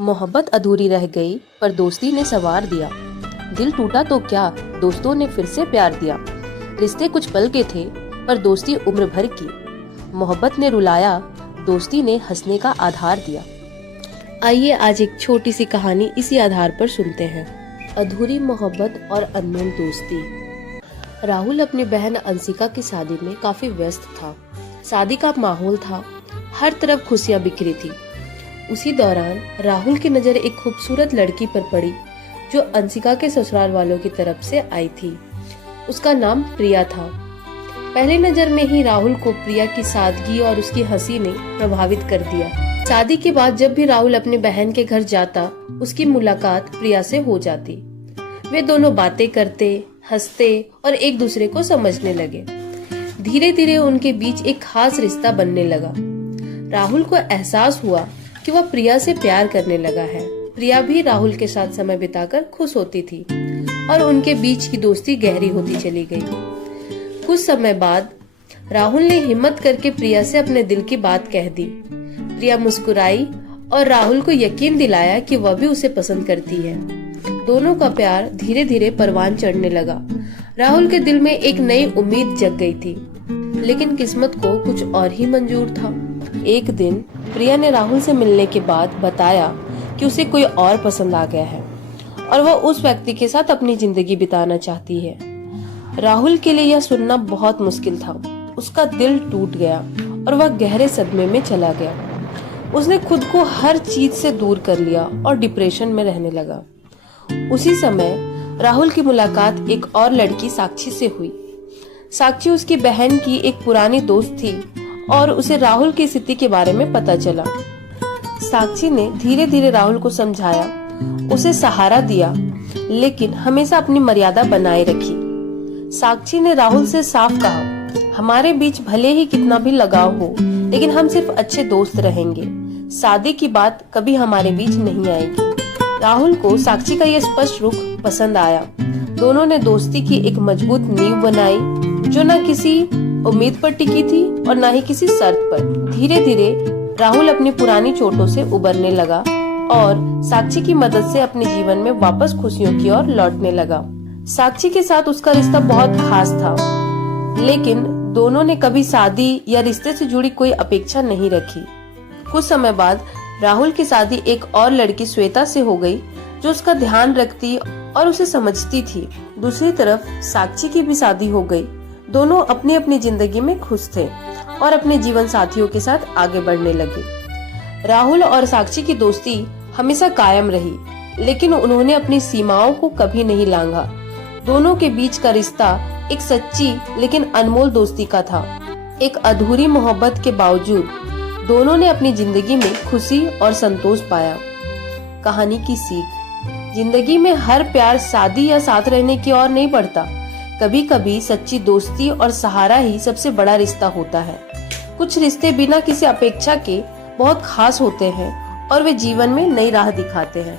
मोहब्बत अधूरी रह गई पर दोस्ती ने संवार दिया। दिल टूटा तो क्या, दोस्तों ने फिर से प्यार दिया। रिश्ते कुछ पल के थे पर दोस्ती उम्र भर की। मोहब्बत ने रुलाया, दोस्ती ने हंसने का आधार दिया। आइए आज एक छोटी सी कहानी इसी आधार पर सुनते हैं। अधूरी मोहब्बत और अनमोल दोस्ती। राहुल अपनी बहन अंशिका की शादी में काफी व्यस्त था। शादी का माहौल था, हर तरफ खुशियां बिखरी थी। उसी दौरान राहुल की नजर एक खूबसूरत लड़की पर पड़ी जो अंशिका के ससुराल वालों की तरफ से आई थी। उसका नाम प्रिया था। पहली नजर में ही राहुल को प्रिया की सादगी और उसकी हंसी ने प्रभावित कर दिया। शादी के बाद जब भी राहुल अपनी बहन के घर जाता, उसकी मुलाकात प्रिया से हो जाती। वे दोनों बातें करते, हंसते और एक दूसरे को समझने लगे। धीरे धीरे उनके बीच एक खास रिश्ता बनने लगा। राहुल को एहसास हुआ कि वह प्रिया से प्यार करने लगा है। प्रिया भी राहुल के साथ समय बिताकर खुश होती थी और उनके बीच की दोस्ती गहरी होती चली गई। कुछ समय बाद राहुल ने हिम्मत करके प्रिया से अपने दिल की बात कह दी। प्रिया मुस्कुराई और राहुल को यकीन दिलाया कि वह भी उसे पसंद करती है। दोनों का प्यार धीरे धीरे परवान चढ़ने लगा। राहुल के दिल में एक नई उम्मीद जग गई थी, लेकिन किस्मत को कुछ और ही मंजूर था। एक दिन प्रिया ने राहुल से मिलने के बाद बताया कि उसे कोई और पसंद आ गया है और वह उस व्यक्ति के साथ अपनी जिंदगी बिताना चाहती है। राहुल के लिए यह सुनना बहुत मुश्किल था। उसका दिल टूट गया और वह गहरे सदमे में चला गया। उसने खुद को हर चीज से दूर कर लिया और डिप्रेशन में रहने लगा। उसी समय राहुल की मुलाकात एक और लड़की साक्षी से हुई। साक्षी उसकी बहन की एक पुरानी दोस्त थी और उसे राहुल की स्थिति के बारे में पता चला। साक्षी ने धीरे धीरे राहुल को समझाया, उसे सहारा दिया, लेकिन हमेशा अपनी मर्यादा बनाए रखी। साक्षी ने राहुल से साफ कहा, हमारे बीच भले ही कितना भी लगाव हो, लेकिन हम सिर्फ अच्छे दोस्त रहेंगे। शादी की बात कभी हमारे बीच नहीं आएगी। राहुल को साक्षी का यह स्पष्ट रुख पसंद आया। दोनों ने दोस्ती की एक मजबूत नींव बनाई जो न किसी उम्मीद पर टिकी थी और न ही किसी शर्त पर। धीरे धीरे राहुल अपनी पुरानी चोटों से उबरने लगा और साक्षी की मदद से अपने जीवन में वापस खुशियों की ओर लौटने लगा। साक्षी के साथ उसका रिश्ता बहुत खास था, लेकिन दोनों ने कभी शादी या रिश्ते से जुड़ी कोई अपेक्षा नहीं रखी। कुछ समय बाद राहुल की शादी एक और लड़की श्वेता से हो गई जो उसका ध्यान रखती और उसे समझती थी। दूसरी तरफ साक्षी की भी शादी हो गई। दोनों अपनी अपनी जिंदगी में खुश थे और अपने जीवन साथियों के साथ आगे बढ़ने लगे। राहुल और साक्षी की दोस्ती हमेशा कायम रही, लेकिन उन्होंने अपनी सीमाओं को कभी नहीं लांघा। दोनों के बीच का रिश्ता एक सच्ची लेकिन अनमोल दोस्ती का था। एक अधूरी मोहब्बत के बावजूद दोनों ने अपनी जिंदगी में खुशी और संतोष पाया। कहानी की सीख। जिंदगी में हर प्यार शादी या साथ रहने की ओर नहीं बढ़ता। कभी कभी सच्ची दोस्ती और सहारा ही सबसे बड़ा रिश्ता होता है। कुछ रिश्ते बिना किसी अपेक्षा के बहुत खास होते हैं और वे जीवन में नई राह दिखाते हैं।